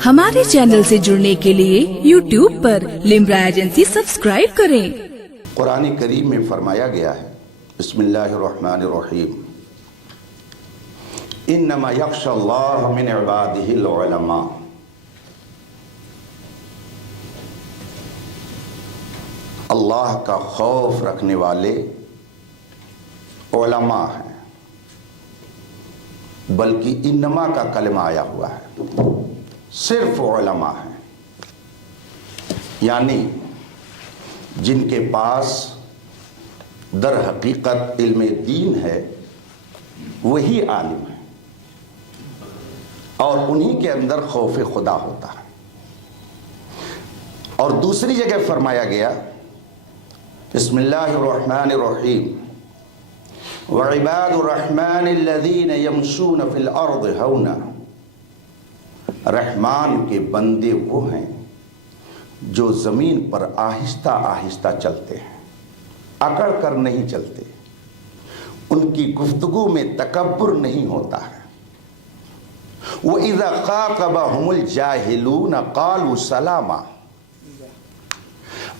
हमारे चैनल से जुड़ने के लिए YouTube पर लिम्रा एजेंसी सब्सक्राइब करें। कुरान करीम में फरमाया गया है, बिस्मिल्लाहिर्रहमानिर्रहीम, इन्नमा यख्शल्लाह मिन इबादिहिल उलमा। अल्लाह का खौफ रखने वाले उलमा हैं, बल्कि इन्नमा का कलमा आया हुआ है, सिर्फ उलमा है, यानी जिनके पास दर हकीकत इल्म दीन है वही आलिम है और उन्हीं के अंदर खौफ खुदा होता है। और दूसरी जगह फरमाया गया, बिस्मिल्लाहिर्रहमानिर्रहीम, व इबादुर्रहमानिल्लज़ीन यमशून फिल अर्द हौना। रहमान के बंदे वो हैं जो जमीन पर आहिस्ता आहिस्ता चलते हैं, अकड़ कर नहीं चलते, उनकी गुफ्तगू में तकब्बुर नहीं होता है। वो इज़ा ख़ातबहुमुल जाहिलून क़ालू सलामा,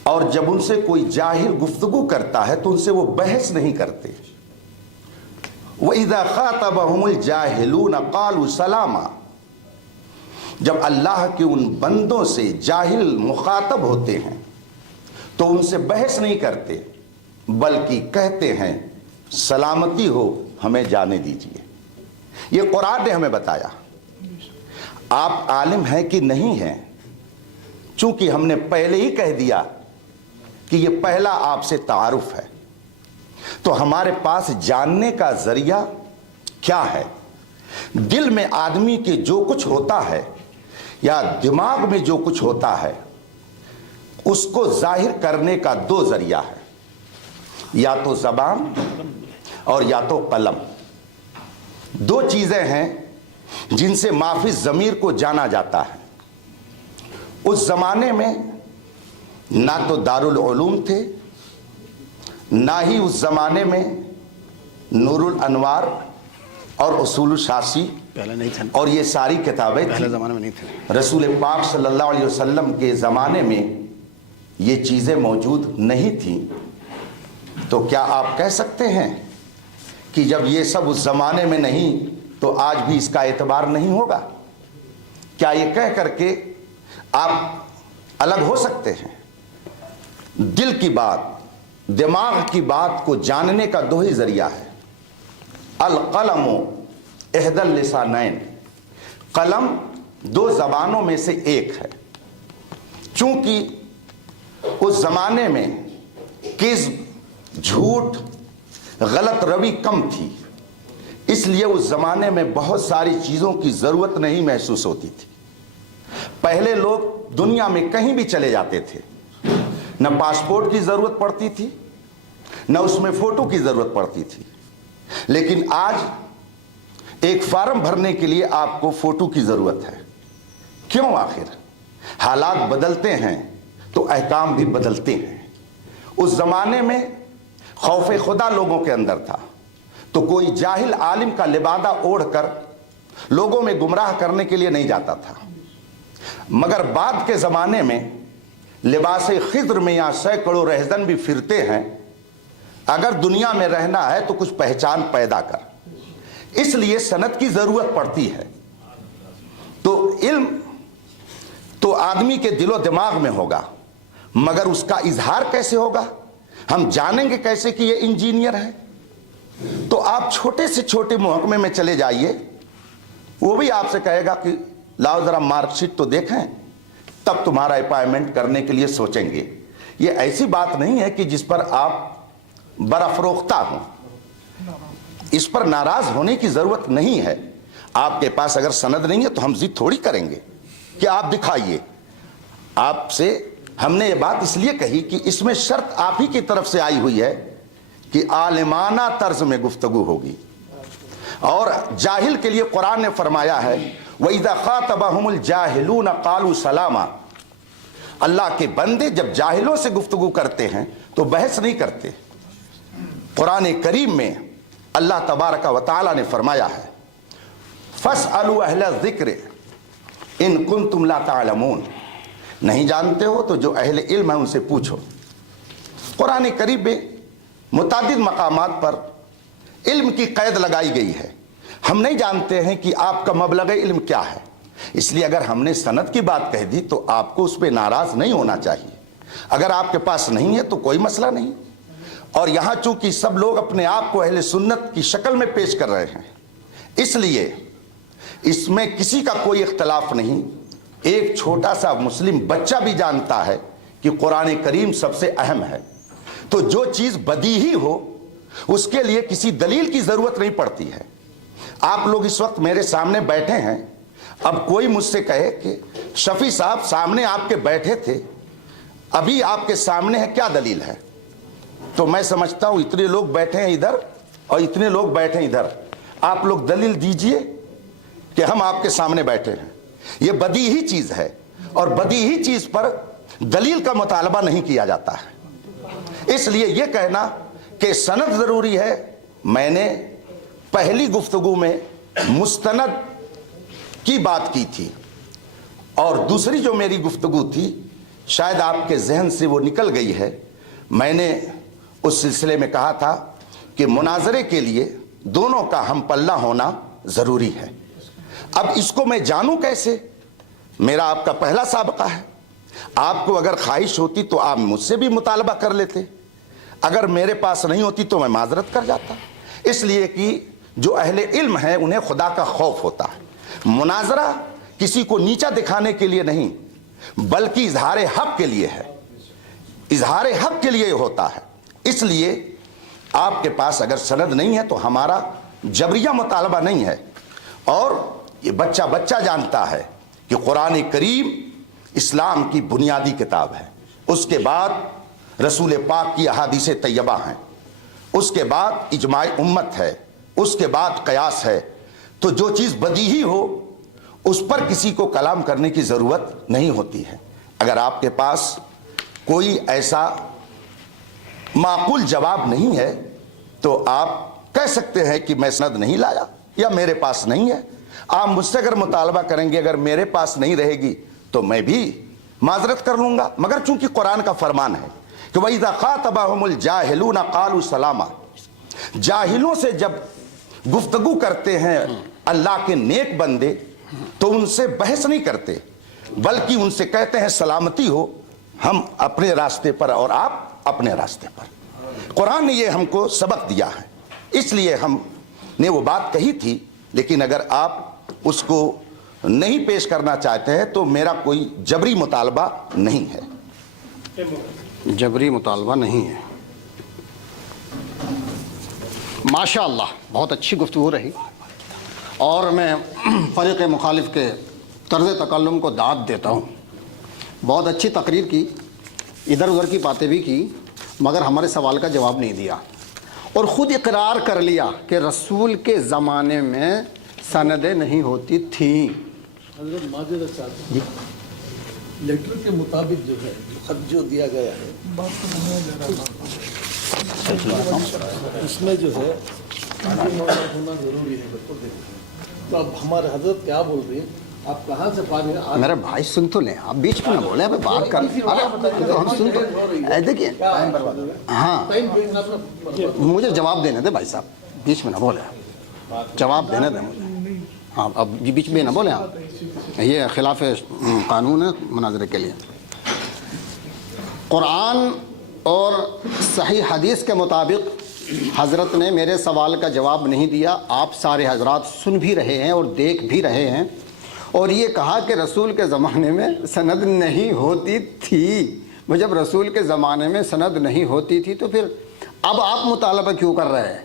और जब उनसे कोई जाहिल गुफ्तगू करता है तो उनसे वो बहस नहीं करते। वो इज़ा ख़ातबहुमुल जाहिलून क़ालू सलामा, जब अल्लाह के उन बंदों से जाहिल मुखातब होते हैं तो उनसे बहस नहीं करते, बल्कि कहते हैं सलामती हो, हमें जाने दीजिए। ये कुरान ने हमें बताया। आप आलिम हैं कि नहीं हैं, चूंकि हमने पहले ही कह दिया कि ये पहला आपसे तारुफ है, तो हमारे पास जानने का जरिया क्या है। दिल में आदमी के जो कुछ होता है या दिमाग में जो कुछ होता है उसको जाहिर करने का दो जरिया है, या तो जबान और या तो कलम। दो चीजें हैं जिनसे माफी ज़मीर को जाना जाता है। उस जमाने में ना तो दारुल उलूम थे, ना ही उस जमाने में नूरुल अनवार और उसूल शासी पहले नहीं थे, और ये सारी किताबें पहले ज़माने में नहीं थे। रसूल पाक सल्लल्लाहु अलैहि वसल्लम के ज़माने में ये चीज़ें मौजूद नहीं थीं। तो क्या आप कह सकते हैं कि जब ये सब उस ज़माने में नहीं तो आज भी इसका एतबार नहीं होगा? क्या ये कह करके आप अलग हो सकते हैं? दिल की बात, दिमाग की बात को जानने का दो ही जरिया है। अल कलमो एहदल लिसानैन, कलम दो जबानों में से एक है। चूंकि उस जमाने में किस्म, झूठ, गलत रवी कम थी, इसलिए उस जमाने में बहुत सारी चीजों की जरूरत नहीं महसूस होती थी। पहले लोग दुनिया में कहीं भी चले जाते थे, न पासपोर्ट की जरूरत पड़ती थी, न उसमें फोटो की जरूरत पड़ती थी। लेकिन आज एक फॉर्म भरने के लिए आपको फोटो की जरूरत है। क्यों? आखिर हालात बदलते हैं तो अहकाम भी बदलते हैं। उस जमाने में खौफ खुदा लोगों के अंदर था, तो कोई जाहिल आलिम का लिबादा ओढ़कर लोगों में गुमराह करने के लिए नहीं जाता था। मगर बाद के जमाने में लिबास खिद्र में या सैकड़ों रहजन भी फिरते हैं। अगर दुनिया में रहना है तो कुछ पहचान पैदा कर, इसलिए सनद की जरूरत पड़ती है। तो इल्म तो आदमी के दिलो दिमाग में होगा, मगर उसका इजहार कैसे होगा? हम जानेंगे कैसे कि ये इंजीनियर है? तो आप छोटे से छोटे महकमे में चले जाइए, वो भी आपसे कहेगा कि लाओ जरा मार्कशीट तो देखें, तब तुम्हारा अपॉइंटमेंट करने के लिए सोचेंगे। ये ऐसी बात नहीं है कि जिस पर आप बराफरोख्ता हो, इस पर नाराज होने की जरूरत नहीं है। आपके पास अगर सनद नहीं है तो हम जिद थोड़ी करेंगे कि आप दिखाइए। आपसे हमने ये बात इसलिए कही कि इसमें शर्त आप ही की तरफ से आई हुई है कि आलिमाना तर्ज में गुफ्तगू होगी। और जाहिल के लिए कुरान ने फरमाया है, वइज़ा ख़ातबहुमुल जाहिलून क़ालू सलामा। अल्लाह के बंदे जब जाहिलों से गुफ्तगू करते हैं तो बहस नहीं करते। कुरान करीम में अल्लाह तबारक व तआला ने फरमाया है, फस्अलू अहला ज़िक्र इन कुंतुम ला तालमून, नहीं जानते हो तो जो अहले इल्म है उनसे पूछो। कुरान करीम में मुतादिद मकामात पर इल्म की कैद लगाई गई है। हम नहीं जानते हैं कि आपका मबलग इल्म क्या है, इसलिए अगर हमने सनद की बात कह दी तो आपको उस पर नाराज नहीं होना चाहिए। अगर आपके पास नहीं है तो कोई मसला नहीं। और यहाँ चूंकि सब लोग अपने आप को अहले सुन्नत की शक्ल में पेश कर रहे हैं, इसलिए इसमें किसी का कोई इख्तलाफ नहीं। एक छोटा सा मुस्लिम बच्चा भी जानता है कि कुरान करीम सबसे अहम है। तो जो चीज़ बदीही हो उसके लिए किसी दलील की ज़रूरत नहीं पड़ती है। आप लोग इस वक्त मेरे सामने बैठे हैं, अब कोई मुझसे कहे कि शफी साहब सामने आपके बैठे थे, अभी आपके सामने है, क्या दलील है? तो मैं समझता हूँ इतने लोग बैठे हैं इधर और इतने लोग बैठे हैं इधर, आप लोग दलील दीजिए कि हम आपके सामने बैठे हैं। ये बदीही चीज़ है और बदीही चीज़ पर दलील का मुतालबा नहीं किया जाता है। इसलिए ये कहना कि सनद ज़रूरी है, मैंने पहली गुफ्तगू में मुस्तनद की बात की थी और दूसरी जो मेरी गुफ्तगू थी शायद आपके जहन से वो निकल गई है। मैंने उस सिलसिले में कहा था कि मुनाजरे के लिए दोनों का हम पल्ला होना ज़रूरी है। अब इसको मैं जानूं कैसे? मेरा आपका पहला साबका है। आपको अगर ख्वाहिश होती तो आप मुझसे भी मुतालबा कर लेते, अगर मेरे पास नहीं होती तो मैं माजरत कर जाता। इसलिए कि जो अहले इल्म है उन्हें खुदा का खौफ होता है। मुनाजरा किसी को नीचा दिखाने के लिए नहीं बल्कि इजहार हक के लिए है, इजहार हक के लिए होता है। इसलिए आपके पास अगर सनद नहीं है तो हमारा जबरिया मुतालबा नहीं है। और ये बच्चा बच्चा जानता है कि कुरान करीम इस्लाम की बुनियादी किताब है, उसके बाद रसूल पाक की अहादीस तैयबा हैं, उसके बाद इजमाई उम्मत है, उसके बाद कयास है। तो जो चीज़ बदीही हो उस पर किसी को कलाम करने की ज़रूरत नहीं होती है। अगर आपके पास कोई ऐसा माकूल जवाब नहीं है तो आप कह सकते हैं कि मैं सनद नहीं लाया या मेरे पास नहीं है। आप मुझसे अगर मुतालबा करेंगे, अगर मेरे पास नहीं रहेगी तो मैं भी माजरत कर लूँगा। मगर चूंकि कुरान का फरमान है कि वइज़ा ख़ातबहुमुल जाहिलून क़ालू सलामा, जाहिलों से जब गुफ्तगू करते हैं अल्लाह के नेक बंदे तो उनसे बहस नहीं करते बल्कि उनसे कहते हैं सलामती हो, हम अपने रास्ते पर और आप अपने रास्ते पर। कुरान ने ये हमको सबक दिया है, इसलिए हमने वो बात कही थी। लेकिन अगर आप उसको नहीं पेश करना चाहते हैं तो मेरा कोई जबरी मुतालबा नहीं है। जबरी मुतालबा नहीं है। माशाअल्लाह, बहुत अच्छी गुफ्तगू रही और मैं फ़रीक़ मुखालिफ के तर्ज़ तकल्लुम को दाद देता हूँ। बहुत अच्छी तकरीर की, इधर उधर की बातें भी की मगर हमारे सवाल का जवाब नहीं दिया और ख़ुद इकरार कर लिया कि रसूल के ज़माने में सनदें नहीं होती थीं। हज़रत माजिद साहब, लेटर के मुताबिक जो है, जो खत जो दिया गया है, इसमें जो है होना ज़रूरी है। तो अब हमारे हज़रत क्या बोल रही है, आप कहाँ से पा रहे हैं? मेरे भाई सुन तो लें, आप बीच में ना बोले, अभी बात कर। अरे तो हम सुन तो देखिए, हाँ मुझे जवाब देने दे भाई साहब, बीच में ना बोले, जवाब देने दे मुझे। हाँ अब बीच में ना बोले आप, ये खिलाफ कानून है मुनाजरे के लिए। कुरान और सही हदीस के मुताबिक हज़रत ने मेरे सवाल का जवाब नहीं दिया। आप सारे हजरात सुन भी रहे हैं और देख भी रहे हैं और ये कहा कि रसूल के ज़माने में सनद नहीं होती थी। जब रसूल के ज़माने में सनद नहीं होती थी तो फिर अब आप मुतालबा क्यों कर रहे हैं?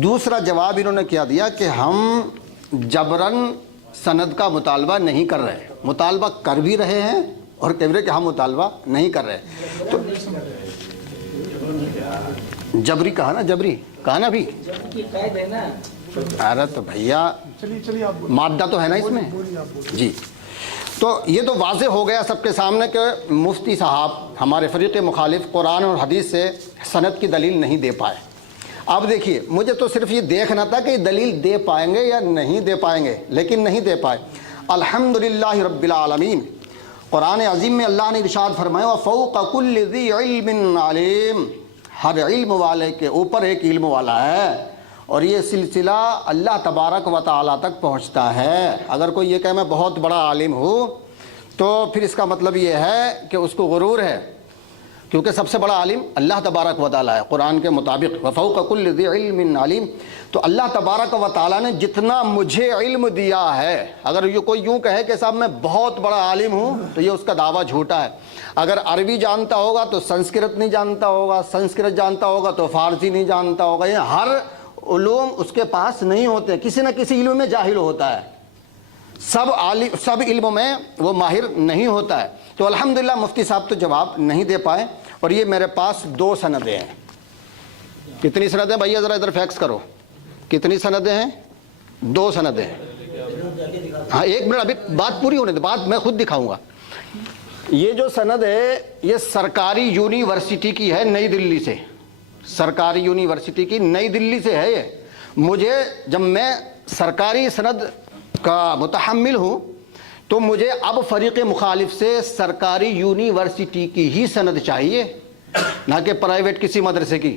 दूसरा जवाब इन्होंने क्या दिया कि हम जबरन सनद का मुतालबा नहीं कर रहे, मुतालबा कर भी रहे हैं और कह रहे कि हम मुतालबा नहीं कर रहे। तो जबरी कहा ना, जबरी कहा ना भी। अरे तो भैया मादा तो है ना इसमें जी। तो ये तो वाज़े हो गया सबके सामने कि मुफ्ती साहब हमारे फ़रीक़ मुखालिफ कुरान और हदीस से सनद की दलील नहीं दे पाए। اب دیکھیے مجھے تو صرف یہ دیکھنا تھا کہ دلیل دے پائیں گے یا نہیں دے پائیں گے، لیکن نہیں دے پائے۔ الحمدللہ رب العالمین، قرآن عظیم میں اللہ نے ارشاد فرمایا وَفَوْقَ كُلِّ ذِي عِلْمٍ عَلِيمٍ، ہر علم والے کے اوپر ایک علم والا ہے، اور یہ سلسلہ اللہ تبارک و تعالیٰ تک پہنچتا ہے۔ اگر کوئی یہ کہ میں بہت بڑا عالم ہوں تو پھر اس کا مطلب یہ ہے کہ اس کو غرور ہے، کیونکہ سب سے بڑا عالم اللہ تبارک و تعالیٰ ہے قرآن کے مطابق، وَفَوْقَ كُلِّ ذِي عِلْمٍ عَلِيمٍ۔ تو اللہ تبارک و تعالیٰ نے جتنا مجھے علم دیا ہے، اگر یہ کوئی یوں کہے کہ صاحب میں بہت بڑا عالم ہوں تو یہ اس کا دعویٰ جھوٹا ہے۔ اگر عربی جانتا ہوگا تو سنسکرت نہیں جانتا ہوگا، سنسکرت جانتا ہوگا تو فارسی نہیں جانتا ہوگا، یہ ہر علوم اس کے پاس نہیں ہوتے، کسی نہ کسی علم میں جاہل ہوتا ہے، سب علم میں وہ ماہر نہیں ہوتا ہے۔ تو الحمدللہ مفتی صاحب تو جواب نہیں دے پائے، اور یہ میرے پاس 2 سندیں ہیں۔ کتنی سندیں بھیا ذرا ادھر فیکس کرو، کتنی سندیں ہیں؟ 2 سندیں ہیں۔ ہاں 1 منٹ ابھی بات پوری ہونے دے، بات میں خود دکھاؤں گا۔ یہ جو سند ہے یہ سرکاری یونیورسٹی کی ہے، نئی دلی سے، سرکاری یونیورسٹی کی نئی دلی سے ہے یہ۔ مجھے جب میں سرکاری سند کا متحمل ہوں تو مجھے اب فریق مخالف سے سرکاری یونیورسٹی کی ہی سند چاہیے، نہ کہ پرائیویٹ کسی مدرسے کی۔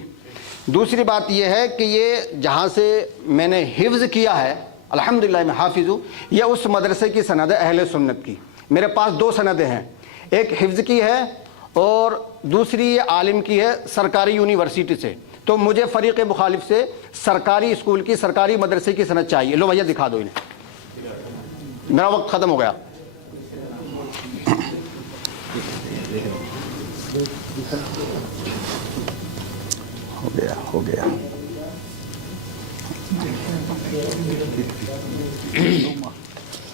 دوسری بات یہ ہے کہ یہ جہاں سے میں نے حفظ کیا ہے، الحمدللہ میں حافظ ہوں، یہ اس مدرسے کی سند ہے اہل سنت کی۔ میرے پاس 2 سندیں ہیں، ایک حفظ کی ہے اور دوسری یہ عالم کی ہے سرکاری یونیورسٹی سے۔ تو مجھے فریق مخالف سے سرکاری اسکول کی، سرکاری مدرسے کی سند چاہیے۔ لو بھیا دکھا دو انہیں، میرا وقت ختم ہو گیا۔ ہو گیا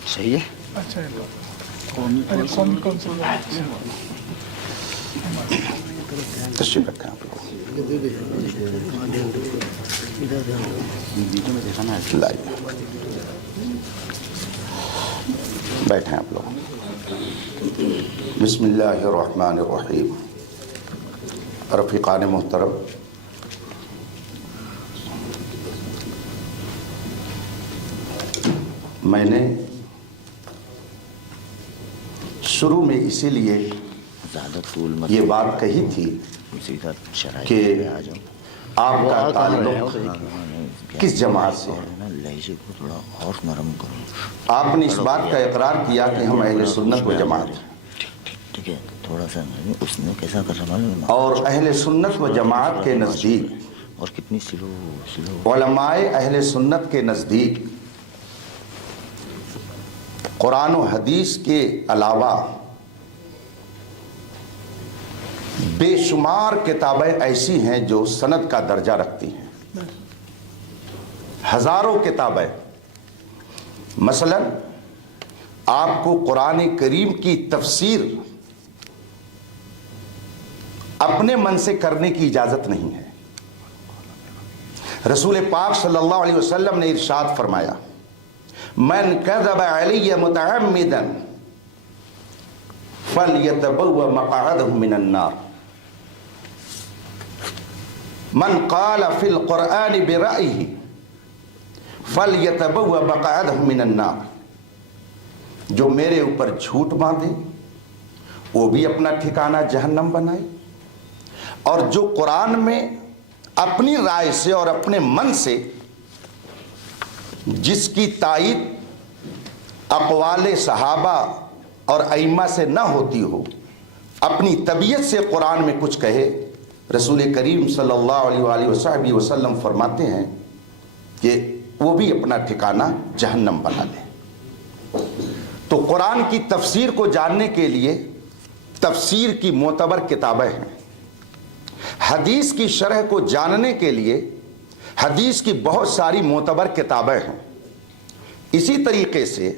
صحیح ہے۔ تشریف رکھیں آپ لوگ، لائیے بیٹھیں آپ لوگ۔ بسم اللہ الرحمن الرحیم۔ رفیقان محترم، میں نے شروع میں اسی لیے یہ بات کہی تھی کہ آپ کا تعلق کس جماعت سے ہے۔ آپ نے اس بات کا اقرار کیا کہ ہم اہل سنت و جماعت ہیں، اور اہل سنت و جماعت کے نزدیک، علماء اہل سنت کے نزدیک قرآن و حدیث کے علاوہ بے شمار کتابیں ایسی ہیں جو سند کا درجہ رکھتی ہیں، ہزاروں کتابیں۔ مثلا آپ کو قرآن کریم کی تفسیر اپنے من سے کرنے کی اجازت نہیں ہے۔ رسول پاک صلی اللہ علیہ وسلم نے ارشاد فرمایا من کذب علی متعمدا فلیتبوأ مقعدہ من النار، من قال فی القرآن برأیہ فلیتبوأ مقعدہ من النار، جو میرے اوپر جھوٹ باندھے وہ بھی اپنا ٹھکانہ جہنم بنائے، اور جو قرآن میں اپنی رائے سے اور اپنے من سے جس کی تائید اقوال صحابہ اور ائمہ سے نہ ہوتی ہو، اپنی طبیعت سے قرآن میں کچھ کہے، رسول کریم صلی اللہ علیہ وآلہ وصحبہ وسلم فرماتے ہیں کہ وہ بھی اپنا ٹھکانہ جہنم بنا لے۔ تو قرآن کی تفسیر کو جاننے کے لیے تفسیر کی معتبر کتابیں ہیں، حدیث کی شرح کو جاننے کے لیے حدیث کی بہت ساری معتبر کتابیں ہیں، اسی طریقے سے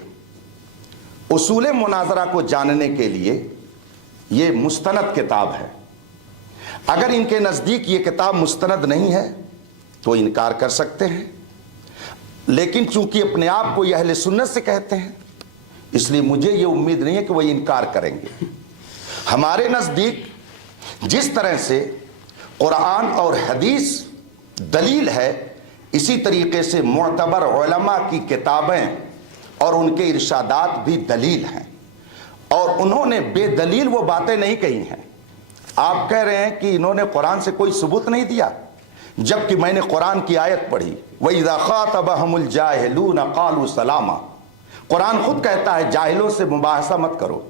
اصول مناظرہ کو جاننے کے لیے یہ مستند کتاب ہے۔ اگر ان کے نزدیک یہ کتاب مستند نہیں ہے تو انکار کر سکتے ہیں، لیکن چونکہ اپنے آپ کو یہ اہل سنت سے کہتے ہیں اس لیے مجھے یہ امید نہیں ہے کہ وہ انکار کریں گے۔ ہمارے نزدیک جس طرح سے قرآن اور حدیث दलील है, इसी तरीके से मुअतबर उलमा की किताबें और उनके इरशादात भी दलील हैं, और उन्होंने बेदलील वो बातें नहीं कही हैं। आप कह रहे हैं कि इन्होंने कुरान से कोई सबूत नहीं दिया, जबकि मैंने कुरान की आयत पढ़ी, वइज़ा ख़ातबहुमुल जाहिलून क़ालू सलामा। कुरान खुद कहता है जाहिलों से मुबाहसा मत करो,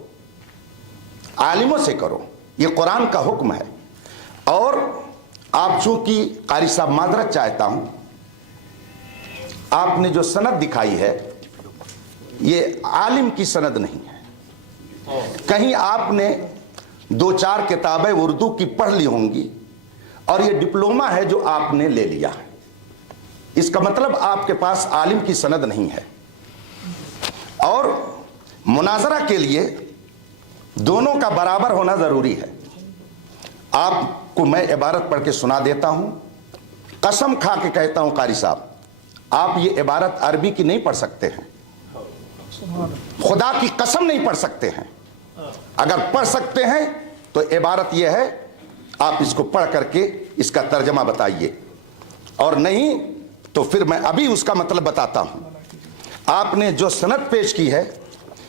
आलिमों से करो, ये कुरान का हुक्म है। और आप चूंकि कारी साहब माजरत चाहता हूं, आपने जो सनद दिखाई है ये आलिम की सनद नहीं है। कहीं आपने 2-4 किताबें उर्दू की पढ़ ली होंगी और ये डिप्लोमा है जो आपने ले लिया है, इसका मतलब आपके पास आलिम की सनद नहीं है। और मुनाजरा के लिए दोनों का बराबर होना जरूरी है। आपको मैं इबारत पढ़ के सुना देता हूं, कसम खा के कहता हूं कारी साहब, आप ये इबारत अरबी की नहीं पढ़ सकते हैं, खुदा की कसम नहीं पढ़ सकते हैं। अगर पढ़ सकते हैं तो इबारत यह है, आप इसको पढ़ करके इसका तर्जमा बताइए, और नहीं तो फिर मैं अभी उसका मतलब बताता हूं। आपने जो सनद पेश की है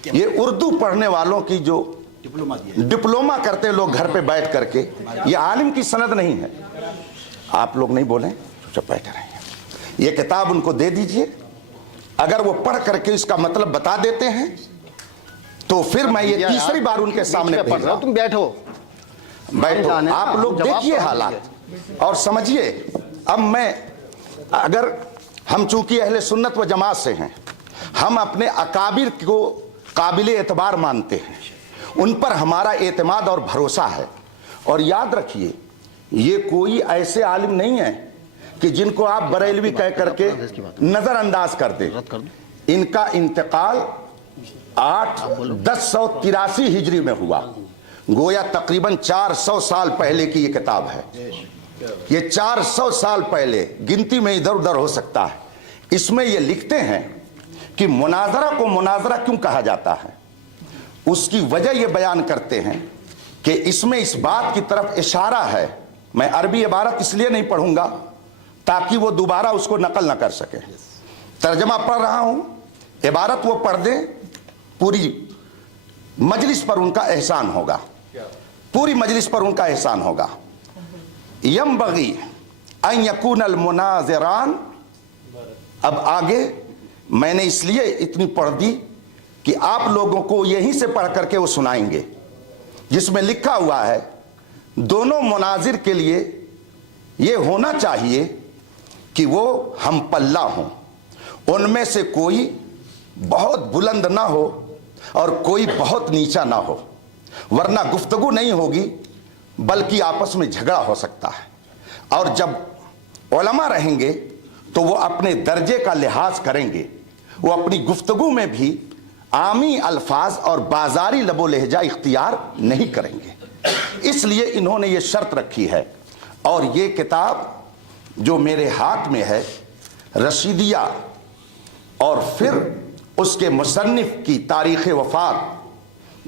ये उर्दू पढ़ने वालों की जो डिप्लोमा करते लोग घर पे बैठ करके, ये आलिम की सनद नहीं है। आप लोग नहीं बोलें, चुप बैठे रहिए। ये किताब उनको दे दीजिए, अगर वो पढ़ करके इसका मतलब बता देते हैं तो फिर मैं ये तीसरी बार उनके सामने भेज रहा हूं। तुम बैठो, बैठो, आप लोग देखिए हालात और समझिए। अब मैं, अगर हम चूंकि अहले सुन्नत व जमात से हैं, हम अपने अकाबिर को काबिल एतबार मानते हैं, उन पर हमारा एतमाद और भरोसा है। और याद रखिए, ये कोई ऐसे आलिम नहीं है कि जिनको आप बरेलवी कह करके नजरअंदाज कर दें। इनका इंतकाल 1083 हिजरी में हुआ, गोया तकरीबन 400 साल पहले की ये किताब है। ये 400 साल पहले, गिनती में इधर उधर हो सकता है। इसमें ये लिखते हैं कि मुनाजरा को मुनाजरा क्यों कहा जाता है, उसकी वजह ये बयान करते हैं कि इसमें इस बात की तरफ इशारा है। मैं अरबी इबारत इसलिए नहीं पढ़ूंगा ताकि वो दोबारा उसको नकल ना कर सके। तर्जमा पढ़ रहा हूं, इबारत वो पढ़ दें, पूरी मजलिस पर उनका एहसान होगा, पूरी मजलिस पर उनका एहसान होगा। यंबगी अन यकूनल मुनाज़िरान। अब आगे मैंने इसलिए इतनी पढ़ दी कि आप लोगों को यहीं से पढ़ करके वो सुनाएंगे, जिसमें लिखा हुआ है दोनों मुनाजिर के लिए ये होना चाहिए कि वो हम पल्ला हों, उनमें से कोई बहुत बुलंद ना हो और कोई बहुत नीचा ना हो, वरना गुफ्तगू नहीं होगी बल्कि आपस में झगड़ा हो सकता है। और जब उलमा रहेंगे तो वो अपने दर्जे का लिहाज करेंगे, वो अपनी गुफ्तगू में भी आमी अल्फाज और बाजारी लबो लहजा इख्तियार नहीं करेंगे। इसलिए इन्होंने ये शर्त रखी है। और ये किताब जो मेरे हाथ में है रशीदिया, और फिर उसके मुसन्निफ की तारीख़ वफ़ात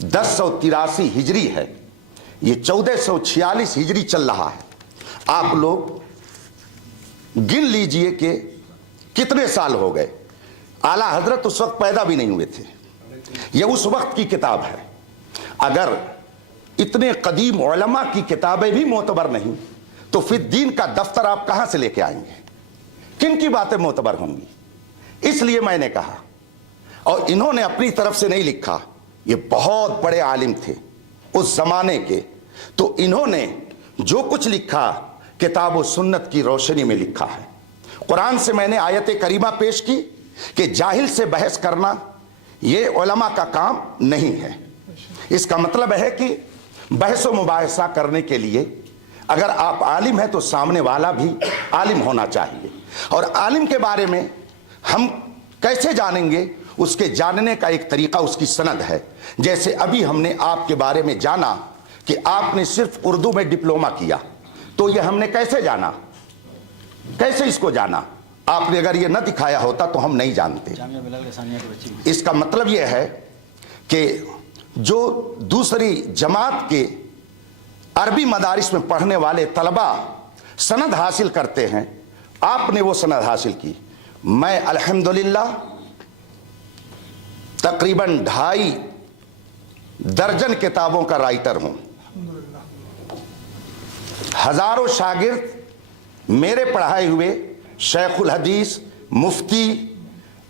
1083 हिजरी है, ये 1446 हिजरी चल रहा है। आप लोग गिन लीजिए कि कितने साल हो गए। आला हजरत उस वक्त पैदा भी नहीं हुए थे। ये उस वक्त की किताब है। अगर इतने कदीम उलमा की किताबें भी मोतबर नहीं तो फिर दीन का दफ्तर आप कहां से लेके आएंगे, किन की बातें मोतबर होंगी। इसलिए मैंने कहा, और इन्होंने अपनी तरफ से नहीं लिखा, ये बहुत बड़े आलिम थे उस जमाने के, तो इन्होंने जो कुछ लिखा किताब व सुन्नत की रोशनी में लिखा है। कुरान से मैंने आयत करीमा पेश की कि जाहिल से बहस करना ये उलमा का काम नहीं है। इसका मतलब है कि बहस व मुबाहसा करने के लिए अगर आप आलिम हैं तो सामने वाला भी आलिम होना चाहिए। और आलिम के बारे में हम कैसे जानेंगे, उसके जानने का एक तरीका उसकी सनद है। जैसे अभी हमने आपके बारे में जाना कि आपने सिर्फ उर्दू में डिप्लोमा किया, तो ये हमने कैसे जाना, कैसे इसको जाना? आपने अगर ये न दिखाया होता तो हम नहीं जानते। इसका मतलब ये है कि जो दूसरी जमात के अरबी मदारिस में पढ़ने वाले तलबा सनद हासिल करते हैं, آپ نے وہ سند حاصل کی. میں الحمدللہ تقریباً 2.5 درجن کتابوں کا رائٹر ہوں. ہزاروں شاگرد میرے پڑھائے ہوئے شیخ الحدیث، مفتی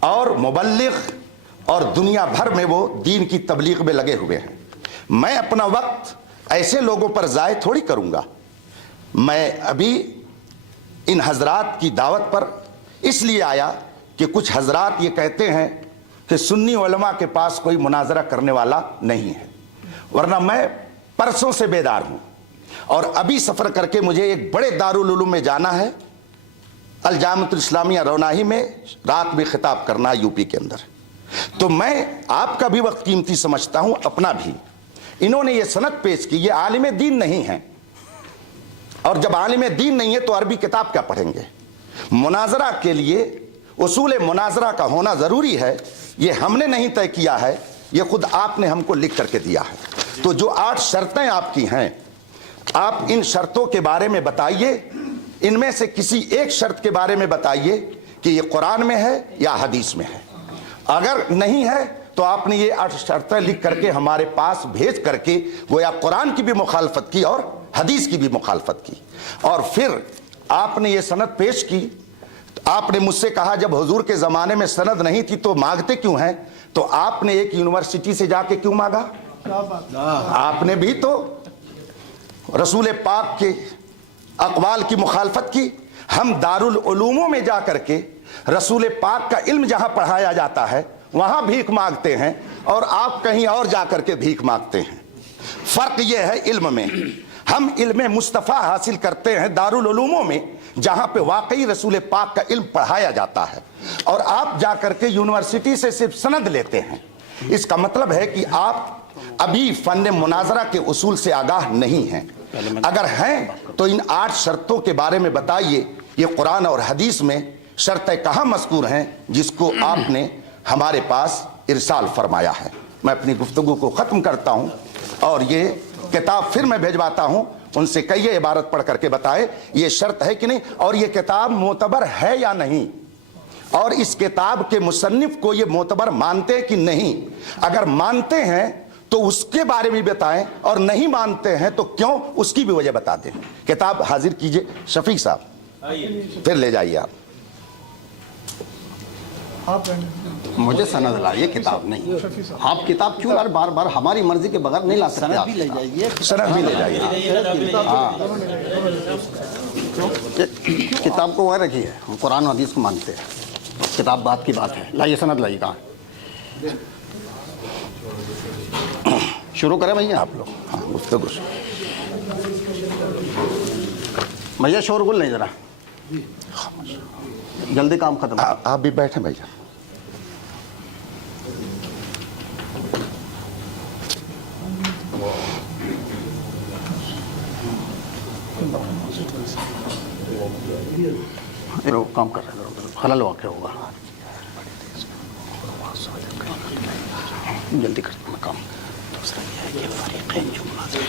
اور مبلغ اور دنیا بھر میں وہ دین کی تبلیغ میں لگے ہوئے ہیں. میں اپنا وقت ایسے لوگوں پر ضائع تھوڑی کروں گا. میں ابھی ان حضرات کی دعوت پر اس لیے آیا کہ کچھ حضرات یہ کہتے ہیں کہ سنی علماء کے پاس کوئی مناظرہ کرنے والا نہیں ہے، ورنہ میں پرسوں سے بیدار ہوں اور ابھی سفر کر کے مجھے ایک بڑے دارالعلوم میں جانا ہے، الجامعۃ الاسلامیہ روناہی میں رات میں خطاب کرنا ہے یو پی کے اندر. تو میں آپ کا بھی وقت قیمتی سمجھتا ہوں، اپنا بھی. انہوں نے یہ سند پیش کی، یہ عالم دین نہیں ہیں، اور جب عالم دین نہیں ہے تو عربی کتاب کیا پڑھیں گے؟ مناظرہ کے لیے اصول مناظرہ کا ہونا ضروری ہے. یہ ہم نے نہیں طے کیا ہے، یہ خود آپ نے ہم کو لکھ کر کے دیا ہے. تو جو 8 شرطیں آپ کی ہیں، آپ ان شرطوں کے بارے میں بتائیے. ان میں سے کسی ایک شرط کے بارے میں بتائیے کہ یہ قرآن میں ہے یا حدیث میں ہے. اگر نہیں ہے تو آپ نے یہ 8 شرطیں لکھ کر کے ہمارے پاس بھیج کر کے گویا قرآن کی بھی مخالفت کی اور حدیث کی بھی مخالفت کی. اور پھر آپ نے یہ سند پیش کی. آپ نے مجھ سے کہا جب حضور کے زمانے میں سند نہیں تھی تو مانگتے کیوں ہیں؟ تو آپ نے ایک یونیورسٹی سے جا کے کیوں مانگا؟ آپ نے بھی تو رسول پاک کے اقوال کی مخالفت کی. ہم دارالعلوموں میں جا کر کے رسول پاک کا علم جہاں پڑھایا جاتا ہے وہاں بھیک مانگتے ہیں، اور آپ کہیں اور جا کر کے بھیک مانگتے ہیں. فرق یہ ہے علم میں. ہم علم مصطفیٰ حاصل کرتے ہیں دارالعلوموں میں جہاں پہ واقعی رسول پاک کا علم پڑھایا جاتا ہے، اور آپ جا کر کے یونیورسٹی سے صرف سند لیتے ہیں. اس کا مطلب ہے کہ آپ ابھی فن مناظرہ کے اصول سے آگاہ نہیں ہیں. اگر ہیں تو ان 8 شرطوں کے بارے میں بتائیے. یہ قرآن اور حدیث میں شرطیں کہاں مذکور ہیں جس کو آپ نے ہمارے پاس ارسال فرمایا ہے؟ میں اپنی گفتگو کو ختم کرتا ہوں اور یہ کتاب پھر میں بھیجواتا ہوں. ان سے کہیے عبارت پڑھ کر کے بتائے یہ شرط ہے کہ نہیں، اور یہ کتاب معتبر ہے یا نہیں، اور اس کتاب کے مصنف کو یہ معتبر مانتے کہ نہیں. اگر مانتے ہیں تو اس کے بارے میں بتائیں، اور نہیں مانتے ہیں تو کیوں، اس کی بھی وجہ بتا دیں. کتاب حاضر کیجئے. شفیق صاحب پھر لے جائیے آپ. مجھے سند لائیے، کتاب نہیں. آپ کتاب کیوں بار بار ہماری مرضی کے بغیر نہیں لا سکتے؟ سند بھی لے جائیے. سند بھی لے جائیے. کتاب کو وہ رکھیے، ہم قرآن و حدیث کو مانتے ہیں. کتاب بات کی بات ہے. لائیے سند لائیے. کہاں شروع کریں بھیا آپ لوگ؟ ہاں گفتگو. بھیا شور گل نہیں ذرا، جلدی کام ختم. آپ بھی بیٹھیں بھیا. کام کر رہے ہیں، خلل واقع ہوگا. جلدی کرتے ہیں کام. دوسرا یہ ہے کہ فریقین جو مناظرے